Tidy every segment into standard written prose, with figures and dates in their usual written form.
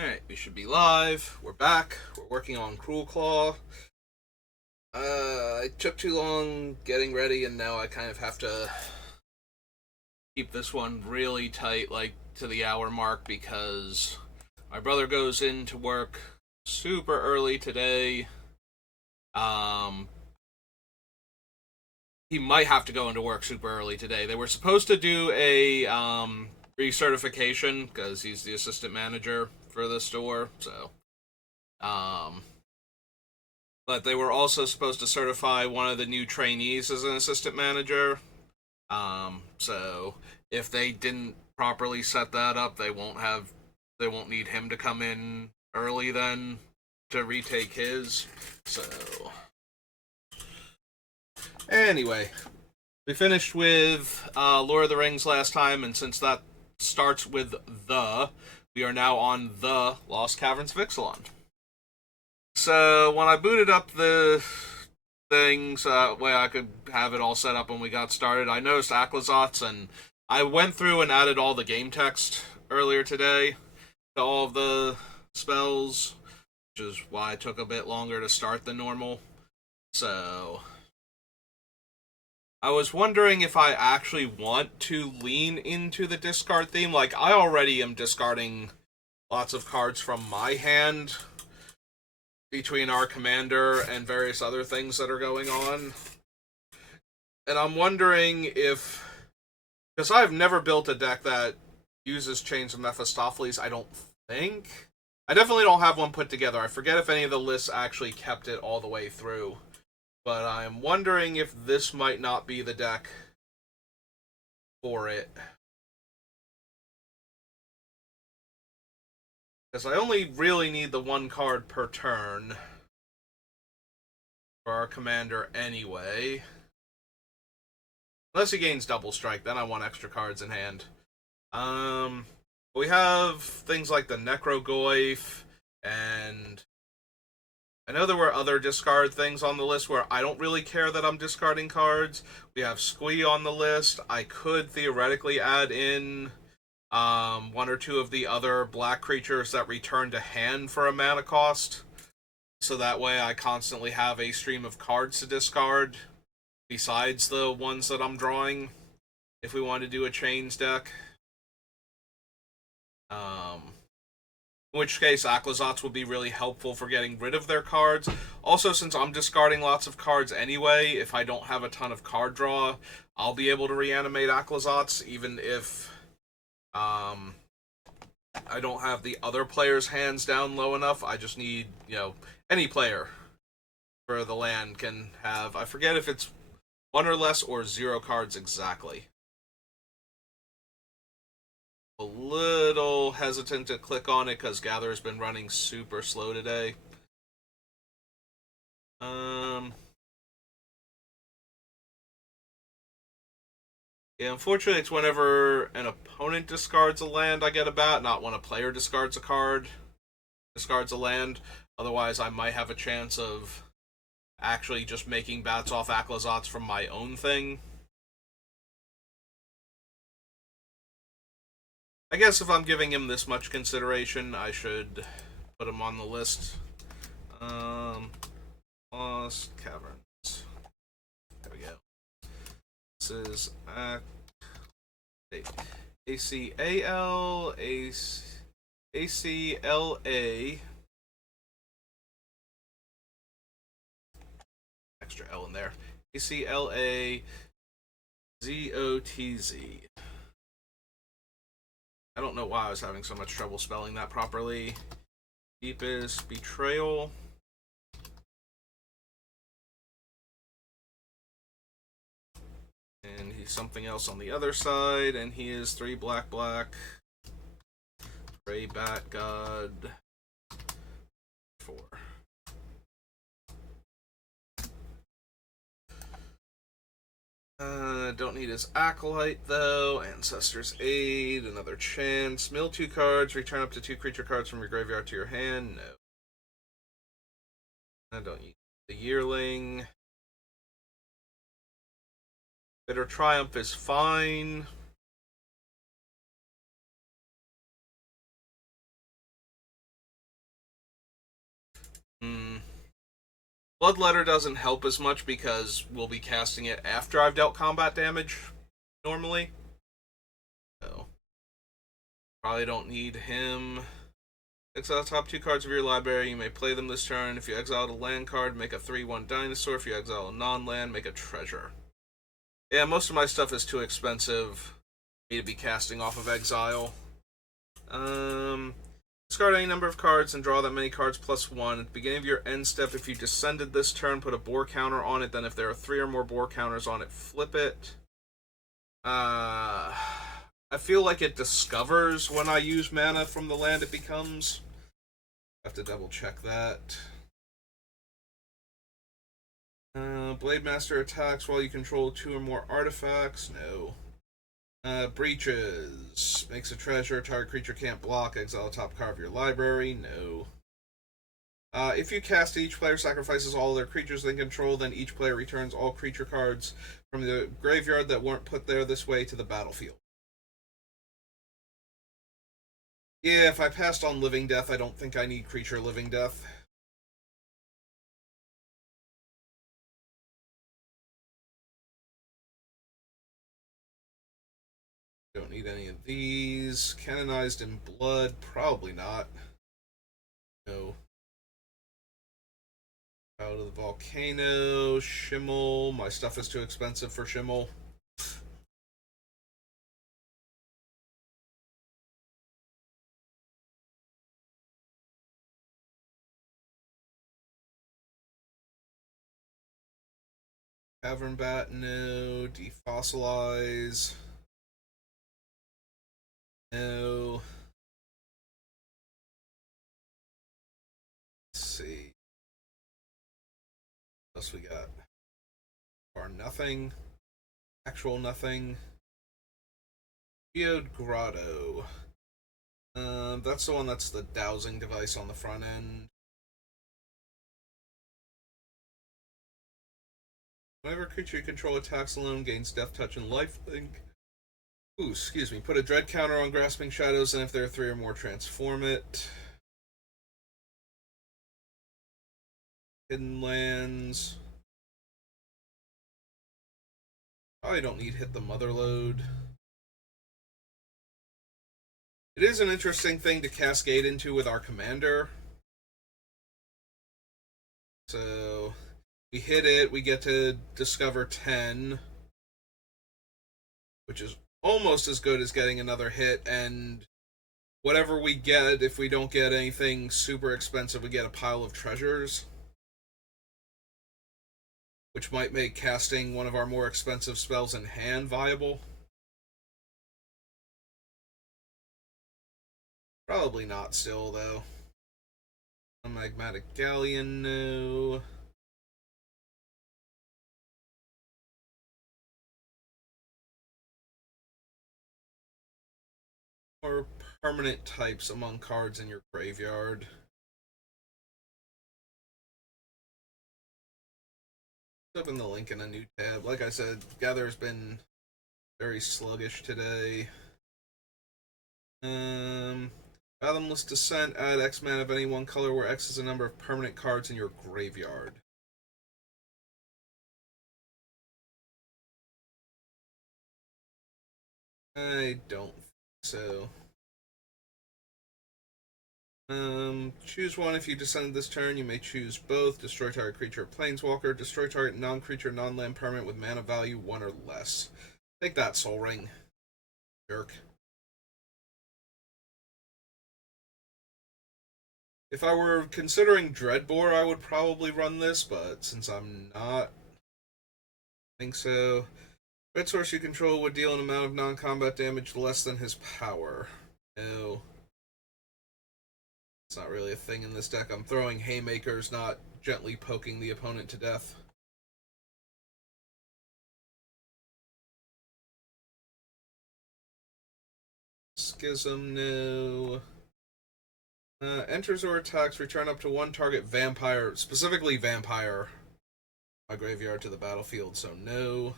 Alright, we should be live. We're back. We're working on Cruelclaw. I took too long getting ready, and now I kind of have to keep this one really tight, like to the hour mark, because my brother goes into work super early today. Um, he might have to go into work super early today. They were supposed to do a recertification because he's the assistant manager for the store, so um, but they were also supposed to certify one of the new trainees as an assistant manager. So if they didn't properly set that up, they won't need him to come in early then to retake his. So anyway, we finished with Lord of the Rings last time, and since that starts with we are now on the Lost Caverns of Ixalan. So when I booted up the things, way I could have it all set up when we got started, I noticed Acklazotz, and I went through and added all the game text earlier today to all of the spells, which is why it took a bit longer to start than normal. So I was wondering if I actually want to lean into the discard theme. Like, I already am discarding lots of cards from my hand between our commander and various other things that are going on. And I'm wondering if, because I've never built a deck that uses Chains of Mephistopheles, I don't think. I definitely don't have one put together. I forget if any of the lists actually kept it all the way through. But I'm wondering if this might not be the deck for it. Because I only really need the one card per turn for our commander anyway. Unless he gains double strike, then I want extra cards in hand. We have things like the Necrogoyf, and I know there were other discard things on the list where I don't really care that I'm discarding cards. We have Squee on the list. I could theoretically add in one or two of the other black creatures that return to hand for a mana cost. So that way I constantly have a stream of cards to discard besides the ones that I'm drawing if we want to do a chains deck. In which case, Acklazotz would be really helpful for getting rid of their cards. Also, since I'm discarding lots of cards anyway, if I don't have a ton of card draw, I'll be able to reanimate Acklazotz, even if I don't have the other player's hands down low enough. I just need, any player for the land can have, I forget if it's one or less or zero cards exactly. A little hesitant to click on it because Gather's been running super slow today. Yeah, unfortunately, it's whenever an opponent discards a land I get a bat, not when a player discards a card, discards a land. Otherwise, I might have a chance of actually just making bats off Acklazotz from my own thing. I guess if I'm giving him this much consideration, I should put him on the list. Lost Caverns. There we go. This is ACAL, ACLA. Extra L in there. ACLA ZOTZ. I don't know why I was having so much trouble spelling that properly. Deepest Betrayal. And he's something else on the other side, and he is 3 black black. Gray Bat God 4. Don't need his Acolyte, though. Ancestor's Aid, another chance. Mill 2 cards, return up to 2 creature cards from your graveyard to your hand. No. I don't need the Yearling. Bitter Triumph is fine. Hmm. Bloodletter doesn't help as much because we'll be casting it after I've dealt combat damage, normally. So, probably don't need him. Exile top 2 cards of your library. You may play them this turn. If you exile a land card, make a 3/1 dinosaur. If you exile a non-land, make a treasure. Yeah, most of my stuff is too expensive for me to be casting off of exile. Um, Discard any number of cards and draw that many cards +1. At the beginning of your end step, if you descended this turn, put a boar counter on it. Then if there are 3 or more boar counters on it, flip it. I feel like it discovers when I use mana from the land it becomes. I have to double check that. Blade Master attacks while you control 2 or more artifacts. No. Breaches. Makes a treasure. Target creature can't block. Exile a top card of your library. No. If you cast it, each player sacrifices all their creatures they control, then each player returns all creature cards from the graveyard that weren't put there this way to the battlefield. Yeah, if I passed on Living Death, I don't think I need Creature Living Death. Don't need any of these. Canonized in Blood, probably not. No. Out of the Volcano, Shimmel. My stuff is too expensive for Shimmel. Cavern Bat, no. Defossilize. No. Let's see. What else we got? Or nothing. Actual nothing. Geode Grotto. That's the one that's the dowsing device on the front end. Whenever a creature you control attacks alone, gains Death Touch and Lifelink. Ooh, excuse me. Put a Dread counter on Grasping Shadows, and if there are 3 or more, transform it. Hidden Lands. Probably don't need Hit the Motherlode. It is an interesting thing to cascade into with our commander. So, we hit it, we get to discover 10, which is almost as good as getting another hit, and whatever we get, if we don't get anything super expensive, we get a pile of treasures, which might make casting one of our more expensive spells in hand viable. Probably not still, though. A Magmatic Galleon, no. Or permanent types among cards in your graveyard. Open the link in a new tab. Like I said, Gather's been very sluggish today. Fathomless Descent, add X mana of any one color where X is the number of permanent cards in your graveyard. I don't think so. Choose one. If you descend this turn, you may choose both. Destroy target creature or planeswalker. Destroy target non-creature, non-land permanent with mana value 1 or less. Take that, Soul Ring. Jerk. If I were considering Dreadbore, I would probably run this, but since I'm not, I think so. Red source you control would deal an amount of non-combat damage less than his power. No. It's not really a thing in this deck. I'm throwing haymakers, not gently poking the opponent to death. Schism, no. Enters or attacks, return up to 1 target vampire, specifically vampire, my graveyard to the battlefield, so no.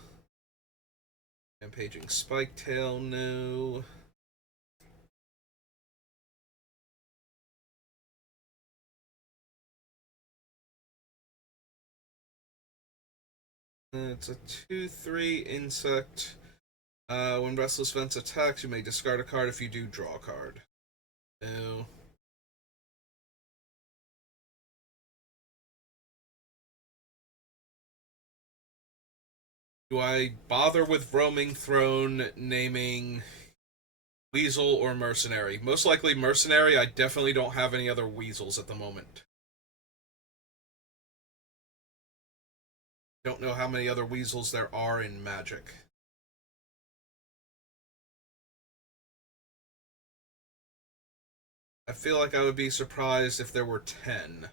Rampaging Spiketail, no. It's a 2/3 insect. When Restless Vents attacks, you may discard a card. If you do, draw a card. No. Do I bother with Roaming Throne naming Weasel or Mercenary? Most likely Mercenary. I definitely don't have any other Weasels at the moment. Don't know how many other Weasels there are in Magic. I feel like I would be surprised if there were 10.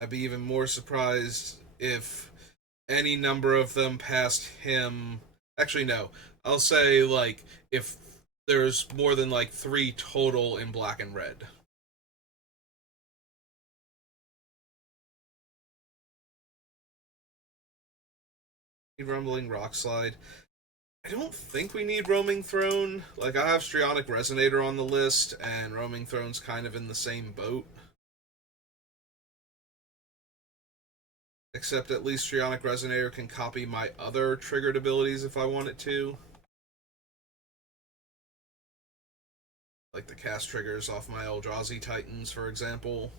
I'd be even more surprised if any number of them past him. Actually, no. I'll say, like, if there's more than, like, 3 total in black and red. Rumbling Rock Slide. I don't think we need Roaming Throne. Like, I have Strionic Resonator on the list, and Roaming Throne's kind of in the same boat. Except at least Strionic Resonator can copy my other triggered abilities if I want it to. Like the cast triggers off my Eldrazi Titans, for example.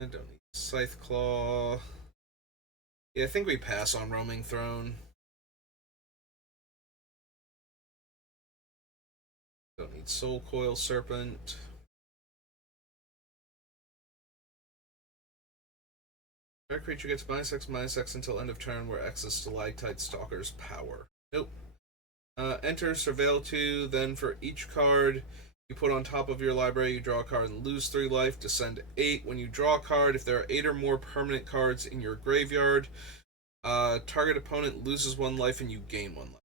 I don't need Scythe Claw. Yeah, I think we pass on Roaming Throne. Don't need Soul Coil Serpent. Our creature gets -X/-X until end of turn, where X is Stalactite Stalker's power. Nope. Enter Surveil 2, then for each card you put on top of your library, you draw a card and lose 3 life. Descend 8. When you draw a card, if there are 8 or more permanent cards in your graveyard, target opponent loses 1 life and you gain 1 life.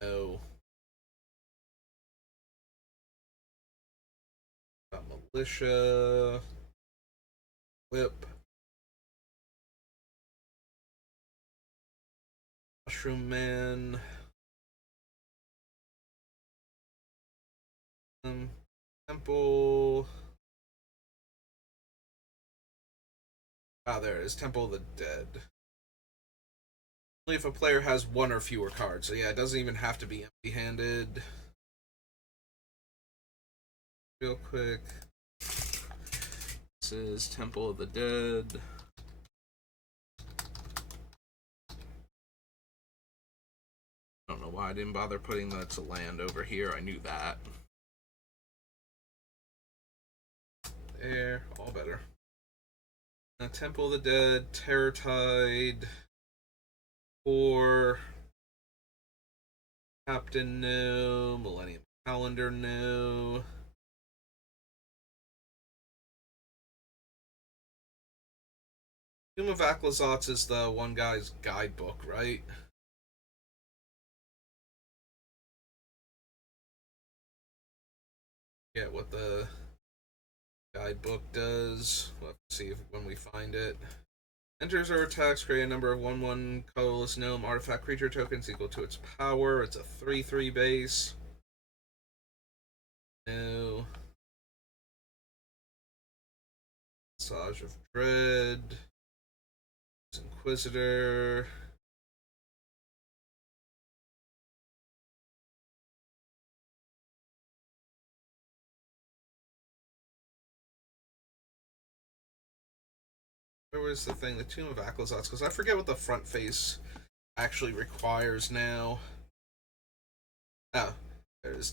No. Got Militia. Whip. Mushroom Man. Temple. Ah, there it is. Temple of the Dead. Only if a player has 1 or fewer cards. So yeah, it doesn't even have to be empty-handed. Real quick. This is Temple of the Dead. I don't know why I didn't bother putting that to land over here. I knew that. There, all better. Temple of the Dead, Terror Tide, or Captain No, Millennium Calendar No. Tomb of Aklazotz is the one guy's guidebook, right? Yeah, what the guidebook does. We'll have to see if, when we find it. Enters or attacks, create a number of 1/1 colorless gnome artifact creature tokens equal to its power. It's a 3/3 base. No. Massage of Dread. Inquisitor. Where was the thing? The Tomb of Aklazotz. Because I forget what the front face actually requires now. Oh, there's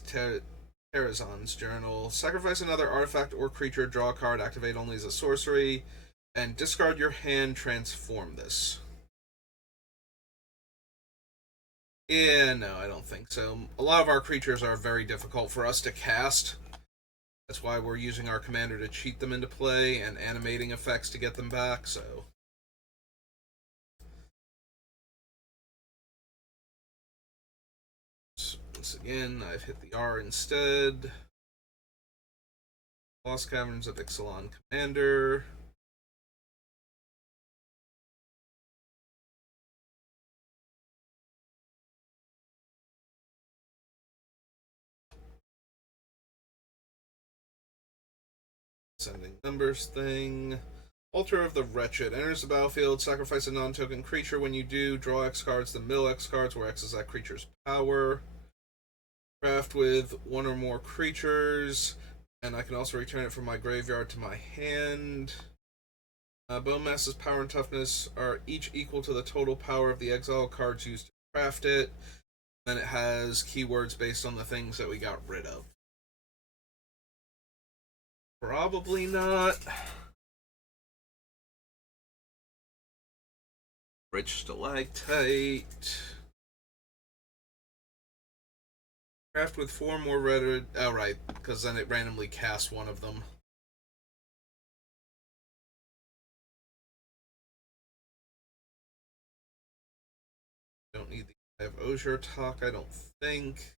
Terrazon's Journal. Sacrifice another artifact or creature, draw a card, activate only as a sorcery, and discard your hand, transform this. Yeah, no, I don't think so. A lot of our creatures are very difficult for us to cast. That's why we're using our commander to cheat them into play and animating effects to get them back, so. Once again, I've hit the R instead. Lost Caverns of Ixalan Commander. Sending numbers thing. Altar of the Wretched. Enters the battlefield, sacrifice a non-token creature. When you do, draw X cards, then mill X cards, where X is that creature's power. Craft with one or more creatures, and I can also return it from my graveyard to my hand. Bone Mass's power and toughness are each equal to the total power of the exile cards used to craft it. Then it has keywords based on the things that we got rid of. Probably not. Rich Stalactite. Craft with 4 more red. Oh, right, because then it randomly casts one of them. Don't need the I have Osier Talk, I don't think.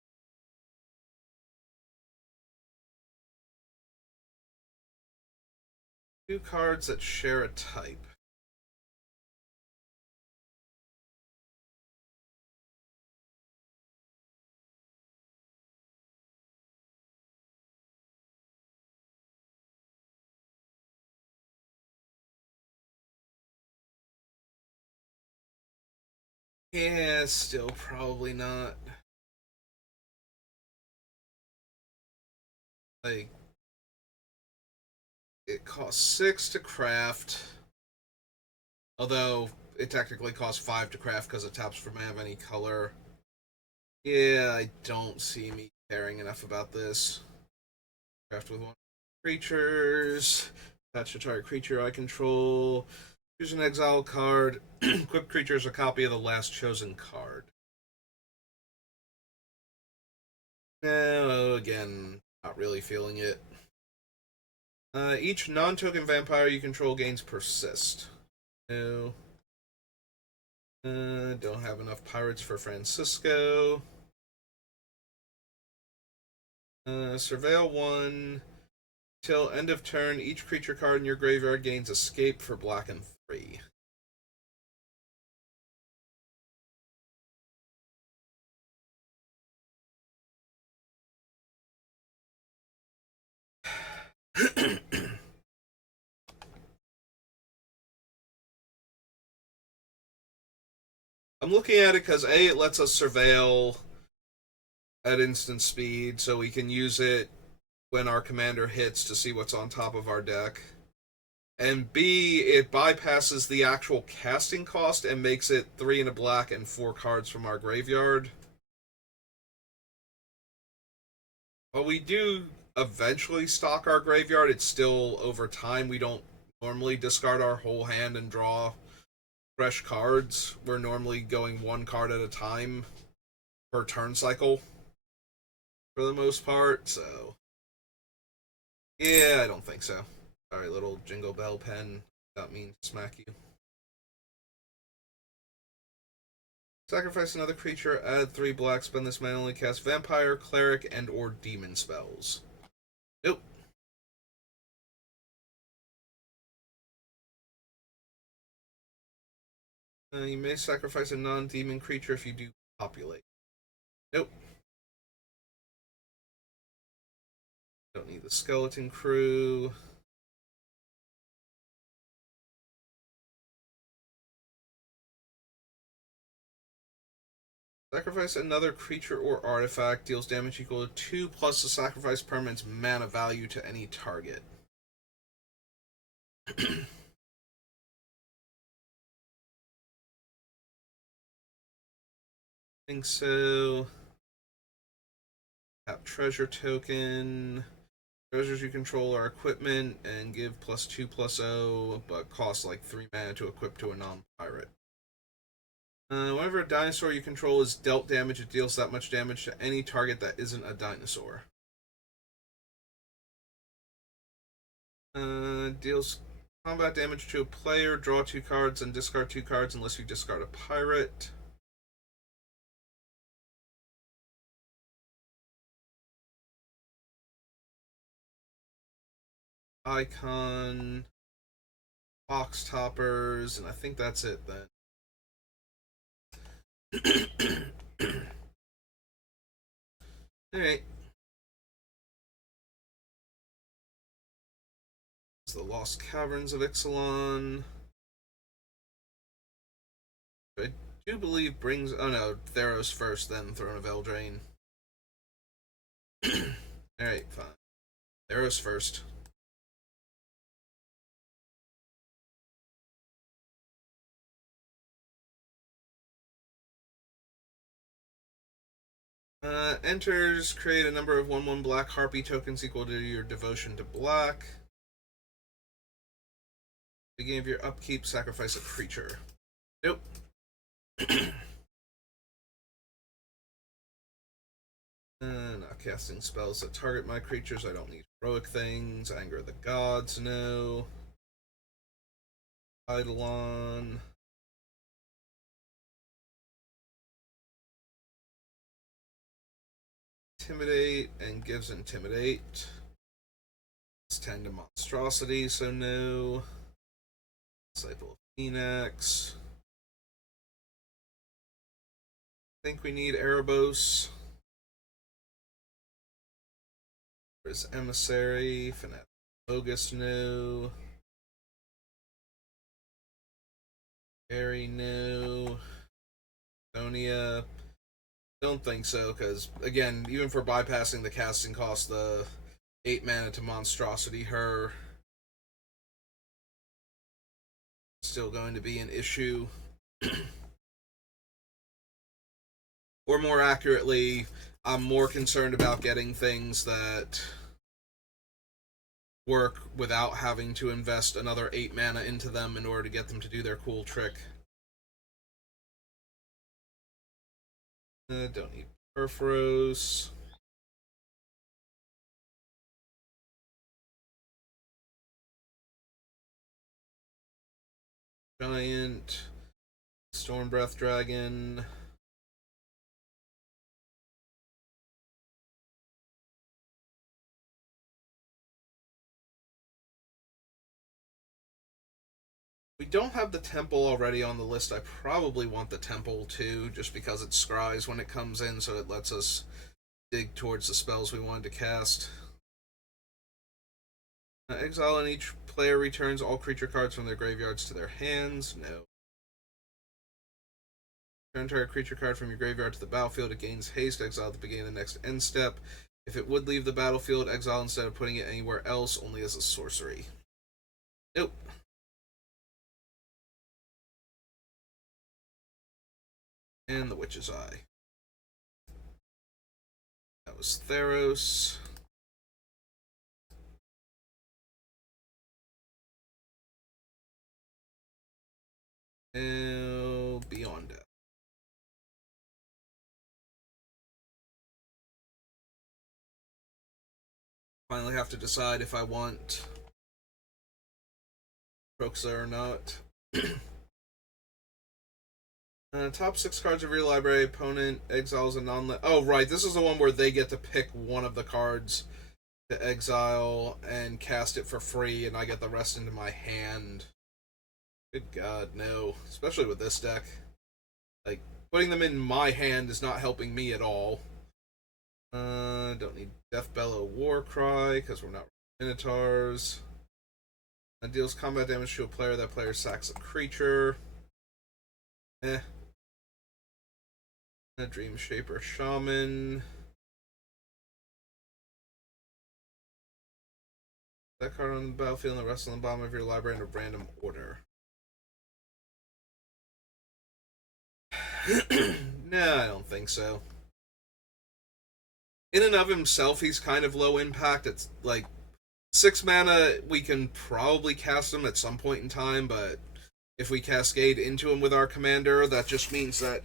Two cards that share a type. Yeah, still probably not. Like, it costs 6 to craft. Although, it technically costs 5 to craft because it taps for mana of any color. Yeah, I don't see me caring enough about this. Craft with 1 creatures. Attach a target creature I control. Choose an exile card. Equip creature as a copy of the last chosen card. No, again, not really feeling it. Each non-token vampire you control gains persist. No. Don't have enough pirates for Francisco. Surveil 1. Till end of turn, each creature card in your graveyard gains escape for black and 3. I'm looking at it because A, it lets us surveil at instant speed, so we can use it when our commander hits to see what's on top of our deck. And B, it bypasses the actual casting cost and makes it 3 in a black and 4 cards from our graveyard. While we do eventually stock our graveyard, it's still over time. We don't normally discard our whole hand and draw fresh cards. We're normally going 1 card at a time per turn cycle for the most part, so yeah, I don't think so. Sorry, little jingle bell pen. That means smack you. Sacrifice another creature, add 3 black, spend this mana, only cast vampire, cleric, and or demon spells. Nope. You may sacrifice a non-demon creature if you do populate. Nope. Don't need the skeleton crew. Sacrifice another creature or artifact, deals damage equal to 2 plus the sacrifice permanent's mana value to any target. Think so. Tap treasure token. Treasures you control are equipment and give +2/+0, but cost like 3 mana to equip to a non-pirate. Whenever a dinosaur you control is dealt damage, it deals that much damage to any target that isn't a dinosaur. Deals combat damage to a player, draw 2 cards, and discard 2 cards unless you discard a pirate. Icon, box toppers, and I think that's it then. Alright. It's the Lost Caverns of Ixalan. I do believe brings... Oh no, Theros first, then Throne of Eldraine. Alright, fine. Theros first. Enters, create a number of 1/1 black harpy tokens equal to your devotion to black. Beginning of your upkeep, sacrifice a creature. Nope. Not casting spells that target my creatures. I don't need heroic things. Anger of the Gods, no. Eidolon. Intimidate and gives Intimidate. It's 10 to Monstrosity, so no. Disciple of Phoenix. I think we need Erebos. There's Emissary, Fanatic Bogus, no. Gary, no. Sonia, don't think so, because, again, even for bypassing the casting cost, the 8 mana to Monstrosity her still going to be an issue. Or more accurately, I'm more concerned about getting things that work without having to invest another 8 mana into them in order to get them to do their cool trick. Don't need Perforos. Giant. Stormbreath Dragon. We don't have the Temple already on the list. I probably want the Temple too, just because it scries when it comes in, so it lets us dig towards the spells we wanted to cast. Exile, and each player returns all creature cards from their graveyards to their hands. No. Return target creature card from your graveyard to the battlefield. It gains haste. Exile at the beginning of the next end step. If it would leave the battlefield, exile instead of putting it anywhere else, only as a sorcery. Nope. And the Witch's Eye. That was Theros. Now, Beyond Death. Finally have to decide if I want Proxa or not. Top 6 cards of your library. Opponent exiles a non... Oh, right. This is the one where they get to pick one of the cards to exile and cast it for free, and I get the rest into my hand. Good God, no. Especially with this deck. Like, putting them in my hand is not helping me at all. Don't need Deathbellow Warcry, because we're not Minotaurs. That deals combat damage to a player. That player sacks a creature. A Dream Shaper Shaman. That card on the battlefield and the rest on the bottom of your library in a random order. No, I don't think so. In and of himself, he's kind of low impact. It's like 6 mana, we can probably cast him at some point in time, but if we cascade into him with our commander, that just means that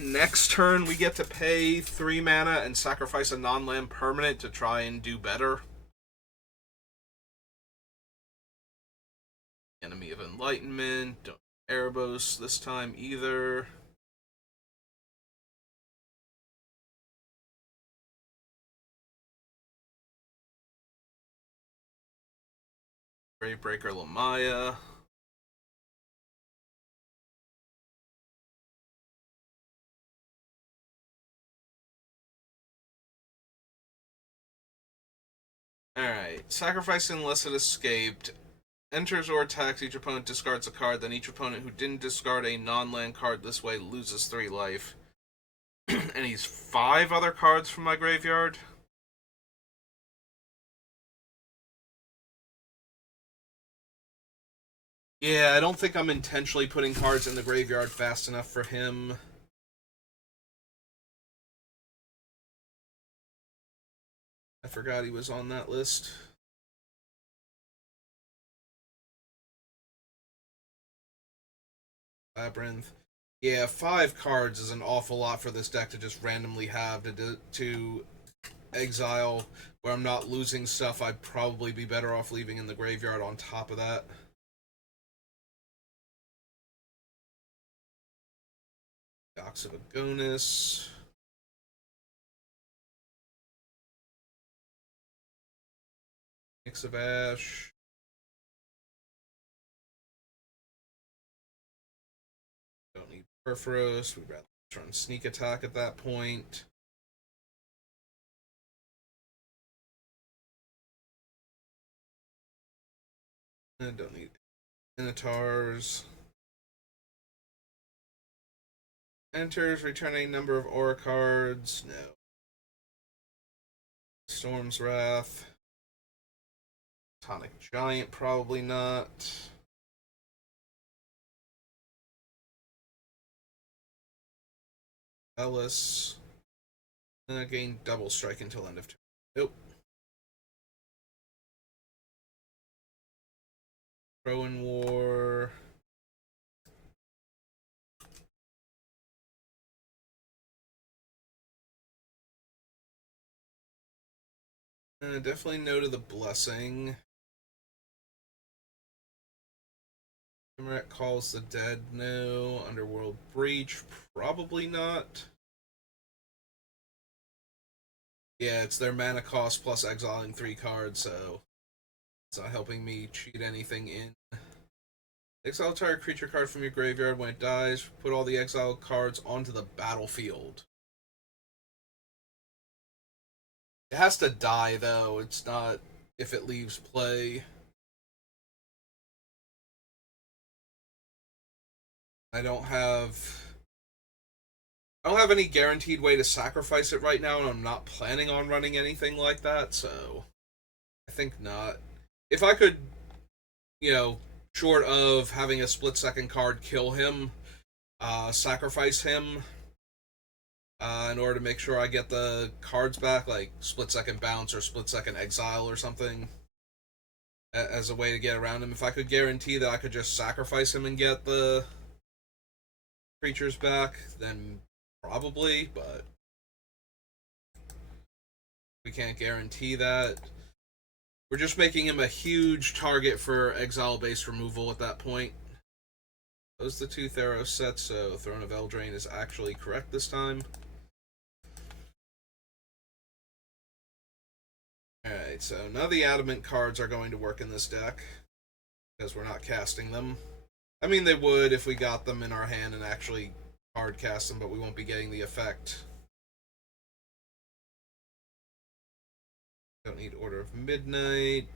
next turn we get to pay 3 mana and sacrifice a non-land permanent to try and do better. Enemy of Enlightenment, don't Erebos this time either. Gravebreaker Lamaya. Alright. Sacrificing unless it escaped. Enters or attacks, each opponent discards a card, then each opponent who didn't discard a non-land card this way loses 3 life. And he's 5 other cards from my graveyard. Yeah, I don't think I'm intentionally putting cards in the graveyard fast enough for him. I forgot he was on that list. Labyrinth. Yeah, 5 cards is an awful lot for this deck to just randomly have to exile, where I'm not losing stuff I'd probably be better off leaving in the graveyard on top of that. Dox of Agonis. Mix of Ash. Don't need Perforos. We'd rather run Sneak Attack at that point. I don't need Minotaurs. Enters, returning number of aura cards. No. Storm's Wrath. Tonic Giant, probably not. Ellis. Gain double strike until end of turn. Nope. Rowan War. Definitely no to the Blessing. Imrak Calls the Dead, no. Underworld Breach, probably not. Yeah, it's their mana cost plus exiling 3 cards, so it's not helping me cheat anything in. Exile a target creature card from your graveyard. When it dies, put all the exiled cards onto the battlefield. It has to die, though. It's not if it leaves play. I don't have any guaranteed way to sacrifice it right now, and I'm not planning on running anything like that, so I think not. If I could, short of having a split-second card kill him, sacrifice him in order to make sure I get the cards back, like split-second bounce or split-second exile or something, as a way to get around him. If I could guarantee that I could just sacrifice him and get the creatures back, then probably, but we can't guarantee that. We're just making him a huge target for exile-based removal at that point. Those are the 2 Theros sets, so Throne of Eldraine is actually correct this time. Alright, so none of the Adamant cards are going to work in this deck, because we're not casting them. I mean, they would if we got them in our hand and actually hard cast them, but we won't be getting the effect. Don't need Order of Midnight.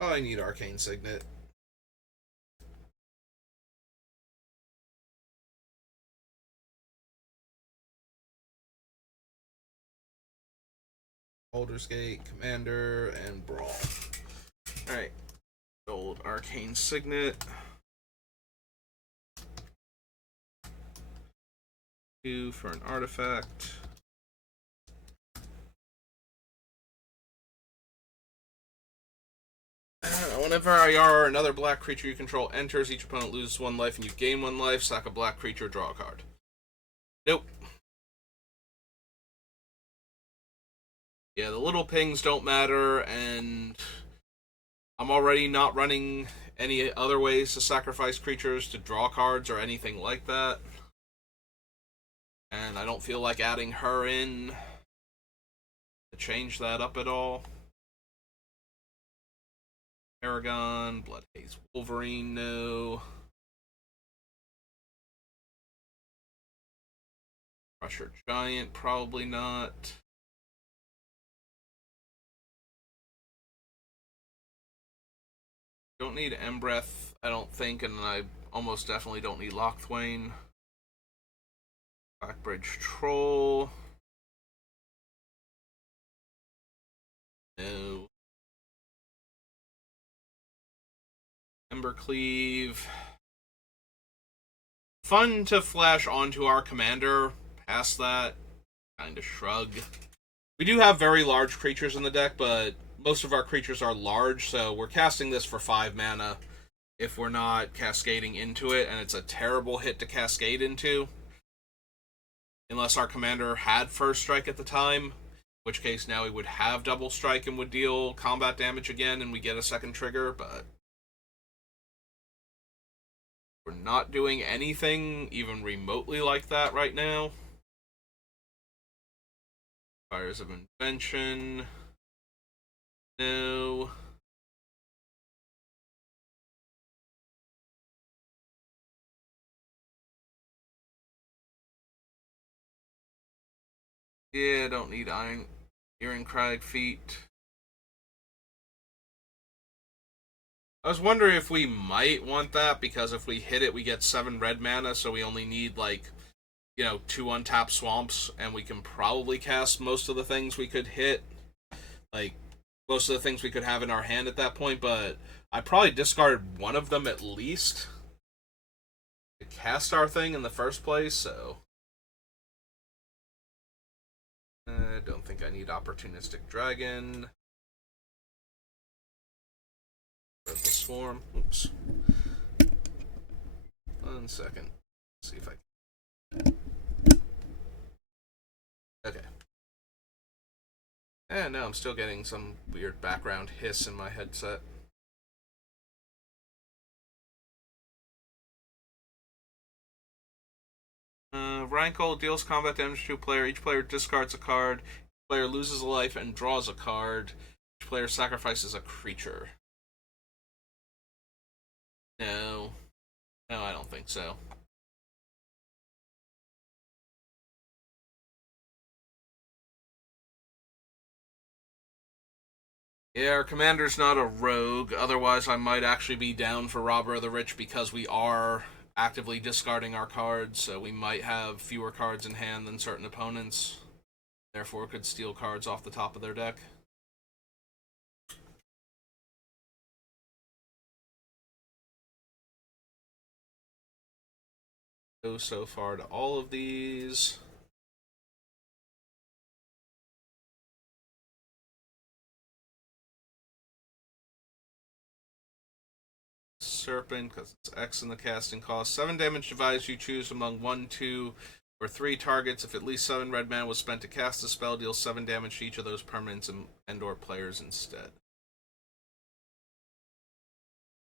Oh, I need Arcane Signet. Baldur's Gate, Commander, and Brawl. Alright. Gold Arcane Signet. 2 for an artifact. Whenever IR or another black creature you control enters, each opponent loses 1 life and you gain 1 life. Sack a black creature, draw a card. Nope. Yeah, the little pings don't matter, and I'm already not running any other ways to sacrifice creatures to draw cards or anything like that. And I don't feel like adding her in to change that up at all. Paragon, Bloodhaze Wolverine, no. Crusher Giant, probably not. Don't need Embreath, I don't think, and I almost definitely don't need Lockthwain. Blackbridge Troll. No. Embercleave. Fun to flash onto our commander. Past that, kind of shrug. We do have very large creatures in the deck, but most of our creatures are large, so we're casting this for 5 mana if we're not cascading into it, and it's a terrible hit to cascade into. Unless our commander had first strike at the time, in which case now we would have double strike and would deal combat damage again, and we get a second trigger, but we're not doing anything even remotely like that right now. Fires of Invention. No. Yeah, don't need Ironcrag Feet. I was wondering if we might want that, because if we hit it, we get 7 red mana, so we only need, like, 2 untapped swamps, and we can probably cast most of the things we could hit. Like, most of the things we could have in our hand at that point, but I probably discarded one of them at least to cast our thing in the first place, so I don't think I need Opportunistic Dragon. The Swarm. Oops. 1 second. Let's see if I can. Okay. And now I'm still getting some weird background hiss in my headset. Rankle deals combat damage to a player. Each player discards a card. Each player loses a life and draws a card. Each player sacrifices a creature. No. No, I don't think so. Yeah, our commander's not a rogue. Otherwise, I might actually be down for Robber of the Rich, because we are actively discarding our cards, so we might have fewer cards in hand than certain opponents. Therefore, could steal cards off the top of their deck. Go so far to all of these. Serpent, because it's X in the casting cost. 7 damage device. You choose among 1, 2, or 3 targets. If at least 7 red mana was spent to cast the spell, deal 7 damage to each of those permanents and or players instead.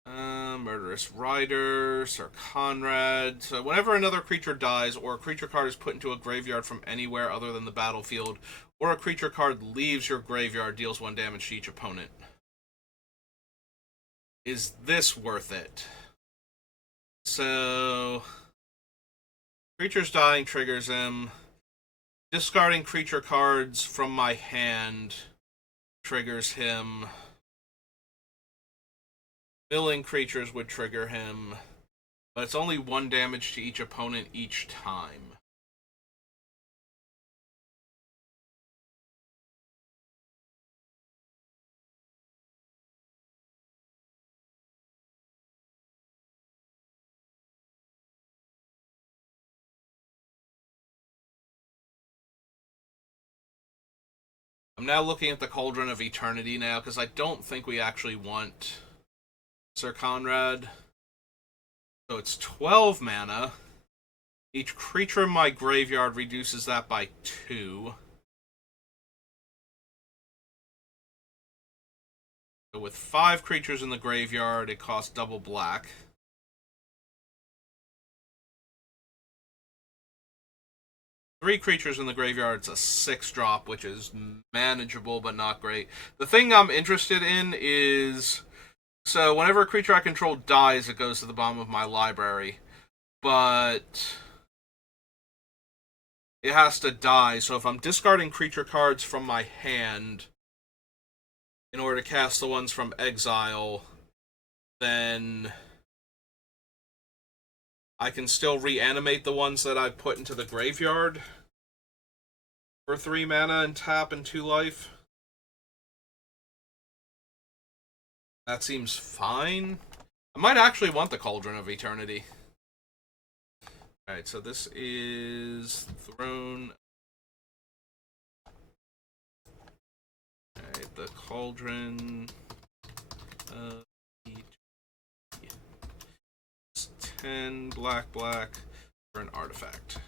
Murderous Rider, Sir Conrad. So whenever another creature dies, or a creature card is put into a graveyard from anywhere other than the battlefield, or a creature card leaves your graveyard, deals 1 damage to each opponent. Is this worth it? So, creatures dying triggers him. Discarding creature cards from my hand triggers him. Milling creatures would trigger him. But it's only 1 damage to each opponent each time. I'm now looking at the Cauldron of Eternity now, because I don't think we actually want Sir Conrad. So it's 12 mana. Each creature in my graveyard reduces that by 2. So with 5 creatures in the graveyard, it costs double black. Three creatures in the graveyard, it's a 6-drop, which is manageable but not great. The thing I'm interested in is, so whenever a creature I control dies, it goes to the bottom of my library. But it has to die, so if I'm discarding creature cards from my hand in order to cast the ones from exile, then I can still reanimate the ones that I put into the graveyard for 3 mana and tap and 2 life. That seems fine. I might actually want the Cauldron of Eternity. Alright, so this is Throne. Alright, the Cauldron of Eternity. It's 10 black for an artifact.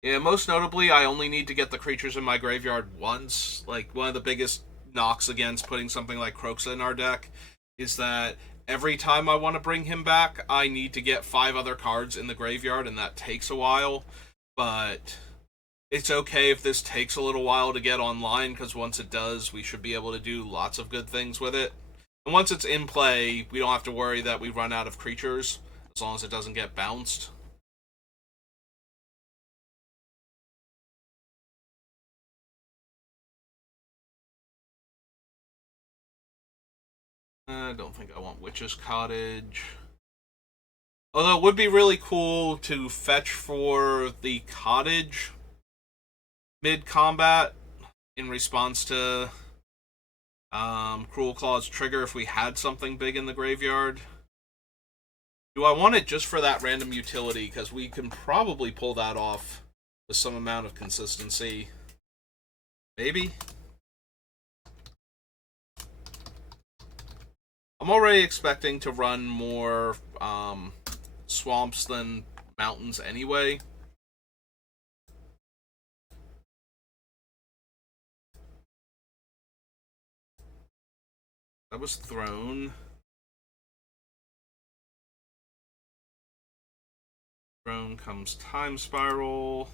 Yeah, most notably, I only need to get the creatures in my graveyard once. Like, one of the biggest knocks against putting something like Kroxa in our deck is that every time I want to bring him back, I need to get 5 other cards in the graveyard, and that takes a while. But it's okay if this takes a little while to get online, because once it does, we should be able to do lots of good things with it. And once it's in play, we don't have to worry that we run out of creatures, as long as it doesn't get bounced. I don't think I want Witch's Cottage. Although it would be really cool to fetch for the cottage mid-combat in response to Cruelclaw's trigger if we had something big in the graveyard. Do I want it just for that random utility? Because we can probably pull that off with some amount of consistency. Maybe? I'm already expecting to run more swamps than mountains anyway. That was Throne. Throne comes Time Spiral.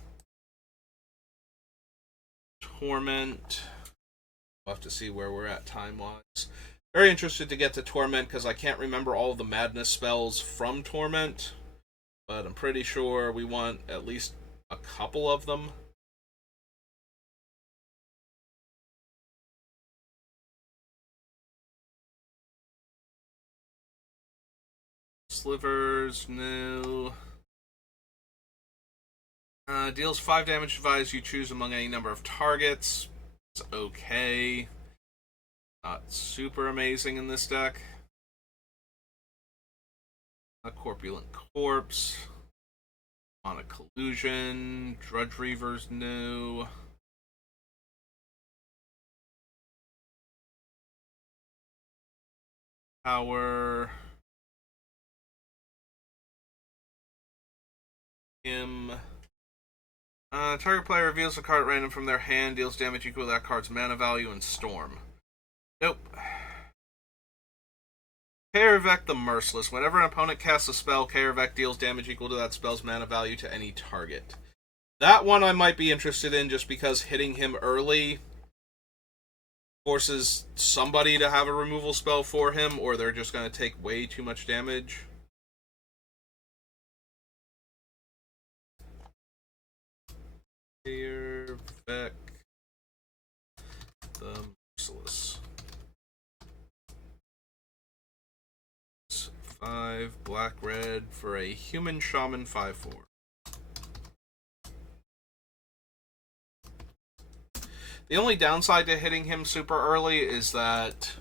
Torment. We'll have to see where we're at time-wise. Very interested to get to Torment, because I can't remember all of the Madness spells from Torment. But I'm pretty sure we want at least a couple of them. Slivers, no. Deals 5 damage to advise you choose among any number of targets. It's okay. Not super amazing in this deck. A Corpulent Corpse. On a Collusion. Drudge Reavers, no. Power. Him. Target player reveals a card at random from their hand, deals damage equal to that card's mana value, and Storm. Nope. Kaervek the Merciless. Whenever an opponent casts a spell, Kaervek deals damage equal to that spell's mana value to any target. That one I might be interested in just because hitting him early forces somebody to have a removal spell for him, or they're just going to take way too much damage. Kaervek the Merciless. 5 black-red for a human shaman 5/4. The only downside to hitting him super early is that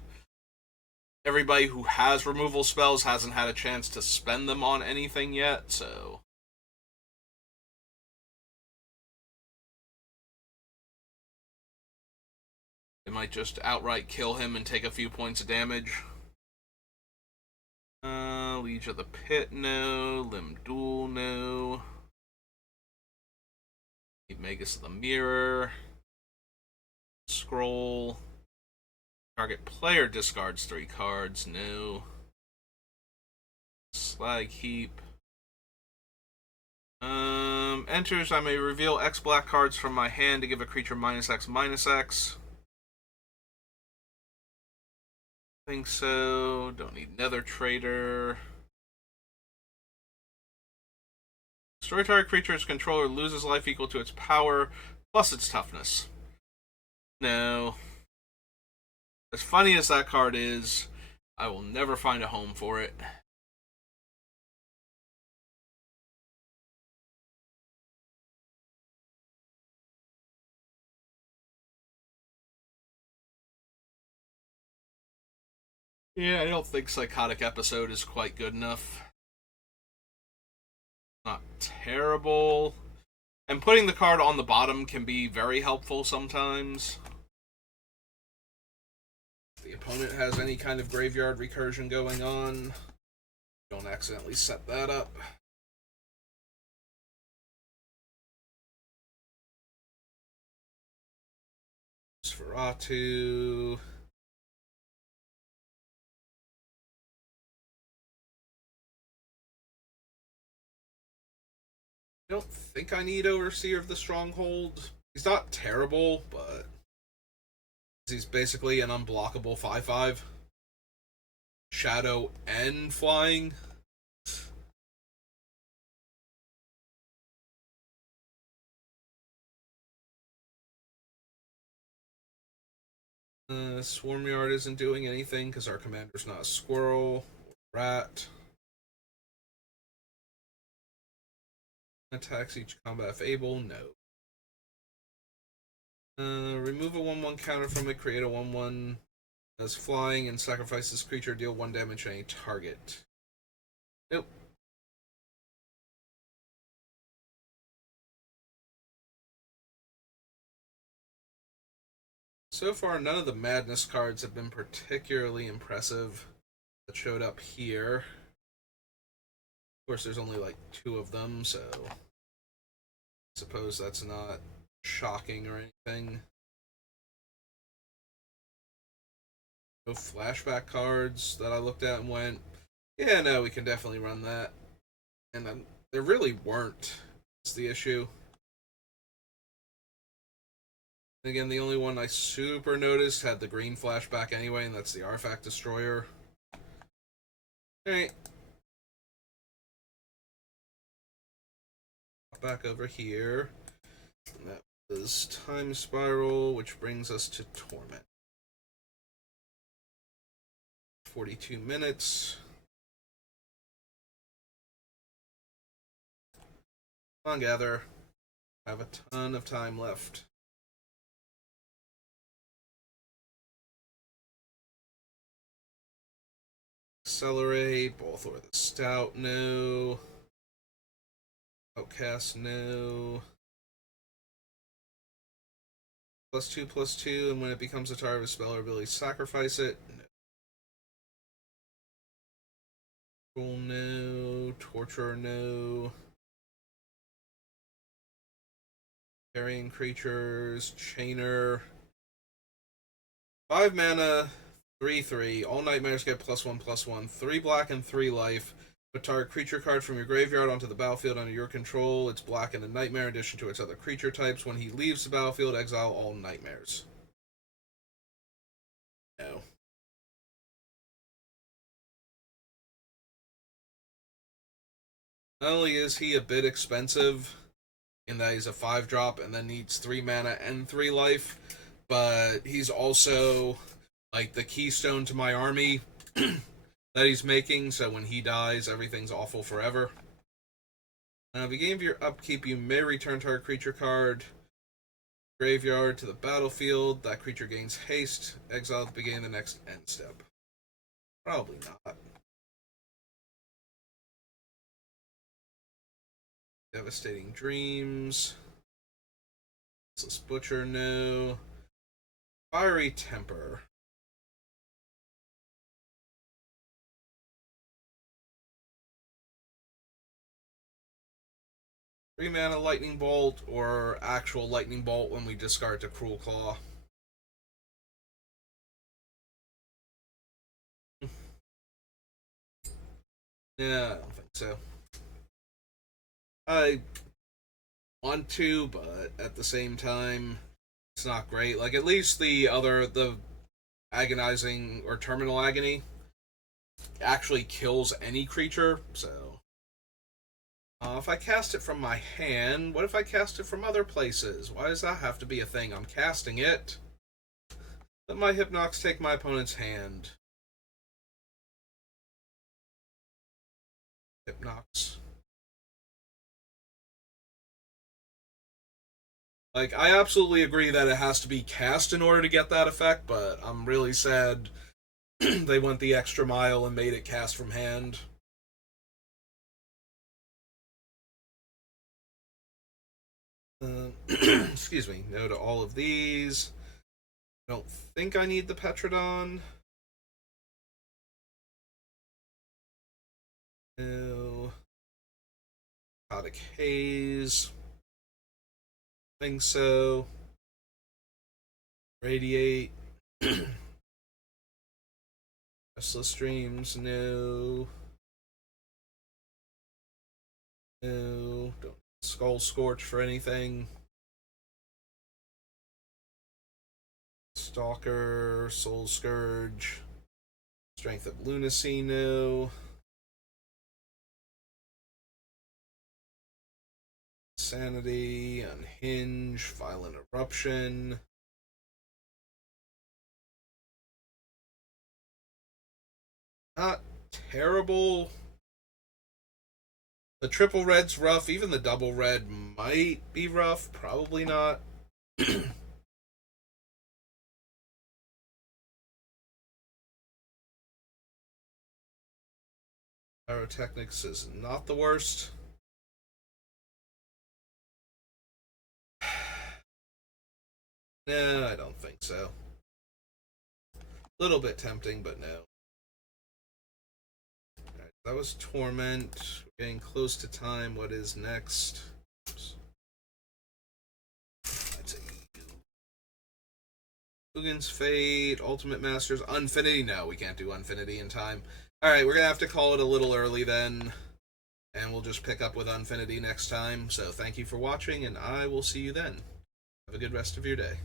everybody who has removal spells hasn't had a chance to spend them on anything yet, so they might just outright kill him and take a few points of damage. Liege of the Pit, no. Limb Duel, no. Magus of the Mirror. Scroll. Target player discards 3 cards, no. Slag Heap. Enters, I may reveal X black cards from my hand to give a creature -X/-X. Think so. Don't need Nether Trader. Destroy target creature's controller loses life equal to its power. plus its toughness. No. As funny as that card is, I will never find a home for it. Yeah, I don't think Psychotic Episode is quite good enough. Not terrible. And putting the card on the bottom can be very helpful sometimes. If the opponent has any kind of graveyard recursion going on, don't accidentally set that up. Sferatu. I don't think I need Overseer of the Stronghold. He's not terrible, but he's basically an unblockable 5/5. Shadow and flying. Swarmyard isn't doing anything because our commander's not a squirrel or rat. Attacks each combat if able, no. Remove a 1/1 counter from it, create a 1/1, does flying, and sacrifice this creature, deal 1 damage to any target. Nope. So far, none of the Madness cards have been particularly impressive that showed up here. Of course, there's only like 2 of them, so I suppose that's not shocking or anything. No flashback cards that I looked at and went, yeah, no, we can definitely run that. And then there really weren't. That's the issue. Again, the only one I super noticed had the green flashback anyway, and that's the Artifact Destroyer. Alright. Back over here. And that was Time Spiral, which brings us to Torment. 42 minutes. Come on, Gather. I have a ton of time left. Accelerate, Balthor the Stout, no. Outcast, no. +2/+2, and when it becomes a target of a spell or ability, sacrifice it. No. No. Torture, no. Carrying creatures, Chainer. 5 mana, 3/3. All nightmares get +1/+1. 3 black and 3 life. Put target creature card from your graveyard onto the battlefield under your control. It's black and a nightmare in addition to its other creature types. When he leaves the battlefield, exile all nightmares. No. Not only is he a bit expensive, in that he's a 5-drop and then needs 3 mana and 3 life, but he's also like the keystone to my army that he's making, so when he dies, everything's awful forever. Beginning of your upkeep, you may return target creature card graveyard to the battlefield. That creature gains haste. Exile at the beginning of the next end step. Probably not. Devastating Dreams. Faceless Butcher, no. Fiery Temper. Three mana Lightning Bolt or actual Lightning Bolt when we discard to Cruelclaw. Yeah, I don't think so. I want to, but at the same time, it's not great. Like, at least the Agonizing or Terminal Agony actually kills any creature, so If I cast it from my hand, what if I cast it from other places? Why does that have to be a thing? I'm casting it. Let my Hypnox take my opponent's hand. Hypnox. Like, I absolutely agree that it has to be cast in order to get that effect, but I'm really sad they went the extra mile and made it cast from hand. Excuse me. No to all of these. I don't think I need the Petrodon. No. Psychotic Haze. Think so. Radiate. Restless Dreams. No. No. Don't Skull Scorch for anything. Stalker. Soul Scourge. Strength of Lunacy. No. Sanity, Unhinge, Violent Eruption. Not terrible. The triple red's rough. Even the double red might be rough. Probably not. Pyrotechnics is not the worst. No, I don't think so. A little bit tempting, but no. Right, that was Torment. We're getting close to time. What is next? Oops. That's Hugin's Fate, Ultimate Masters, Unfinity. No, we can't do Unfinity in time. Alright, we're gonna have to call it a little early then. And we'll just pick up with Unfinity next time. So thank you for watching, and I will see you then. Have a good rest of your day.